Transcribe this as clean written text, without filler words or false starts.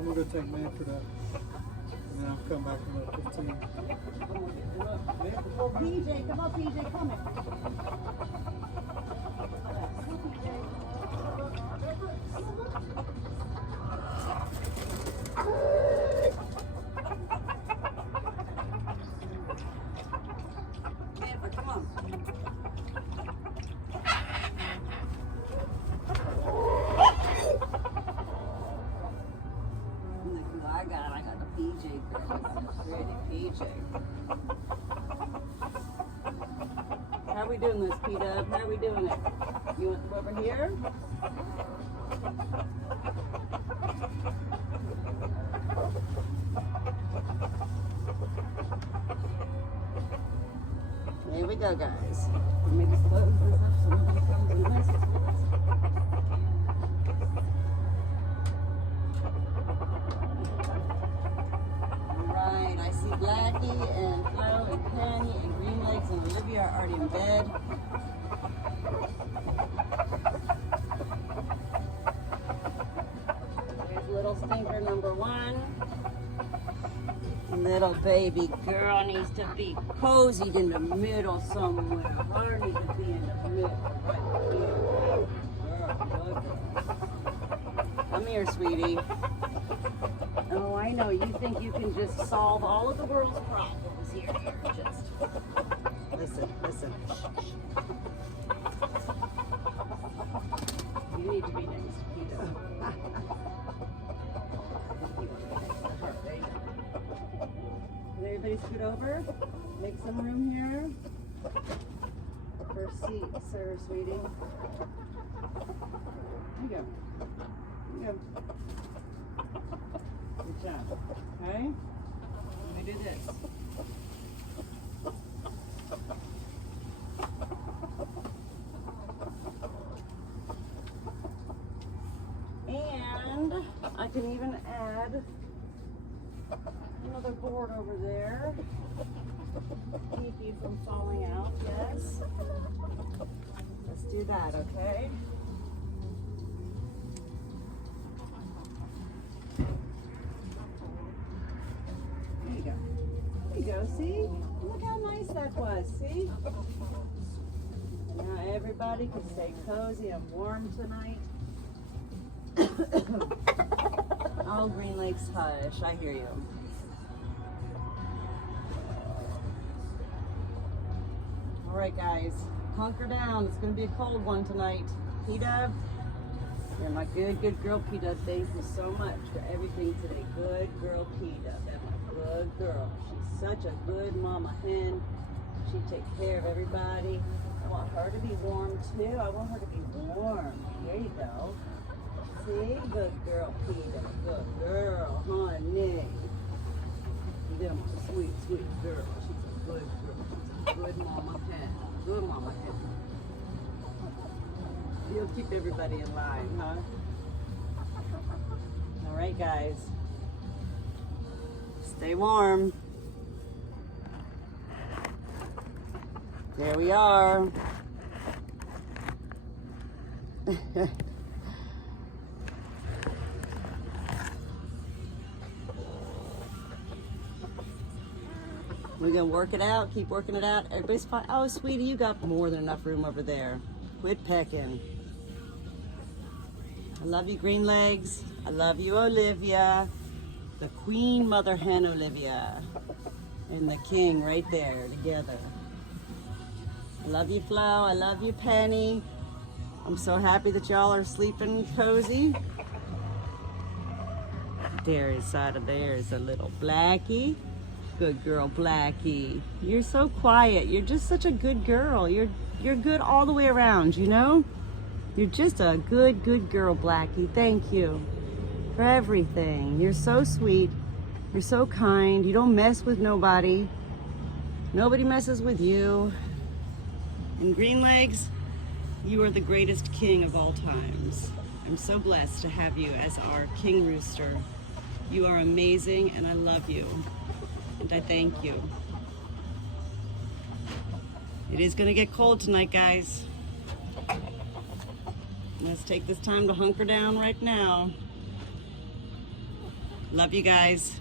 I'm gonna go take Manfred up. And then I'll come back in about 15. PJ, come on, PJ, come here. Manfred, come on. I got the PJ girl. Pretty PJ. How are we doing this, P-Dub? How are we doing it? You want them over here? Here we go, guys. Let me just close this up so nobody comes and messes with us. Right, I see Blackie and Flo and Penny and Green Legs and Olivia are already in bed. There's little stinker number 1. Little baby girl needs to be cozied in the middle somewhere. Her needs to be in the middle, right here. Girl, girl. Come here, sweetie. Oh, I know. You think you can just solve all of the world's problems here. Just listen, listen. You need to be next to Peter. Everybody scoot over. Make some room here. First seat, sir, sweetie. Here you go. Here you go. Good job. Okay? Let me do this. And I can even add another board over there. Keep you from falling out, yes? Let's do that, okay? There you go. There you go, see? Look how nice that was, see? Now everybody can stay cozy and warm tonight. Oh, Green Lakes, hush, I hear you. All right, guys, hunker down. It's going to be a cold one tonight. P-Dub, you're my good girl, P-Dub. Thank you so much for everything today. Good girl, P-Dub. That's my good girl. She's such a good mama hen. She takes care of everybody. I want her to be warm, too. I want her to be warm. There you go. See? Good girl, P-Dub. Good girl, honey. You're my sweet, sweet girl. She's a good girl. Good mama hen. Good mama hen. You'll keep everybody in line, huh? All right, guys. Stay warm. There we are. We're gonna work it out, keep working it out. Everybody's fine. Oh, sweetie, you got more than enough room over there. Quit pecking. I love you, Green Legs. I love you, Olivia. The Queen Mother Hen, Olivia. And the King right there together. I love you, Flo. I love you, Penny. I'm so happy that y'all are sleeping cozy. There inside of there is a little Blackie. Good girl, Blackie. You're so quiet. You're just such a good girl. You're good all the way around, you know? You're just a good girl, Blackie. Thank you for everything. You're so sweet. You're so kind. You don't mess with nobody. Nobody messes with you. And Green Legs, you are the greatest king of all times. I'm so blessed to have you as our king rooster. You are amazing and I love you. And I thank you. It is gonna get cold tonight, guys. Let's take this time to hunker down right now. Love you guys.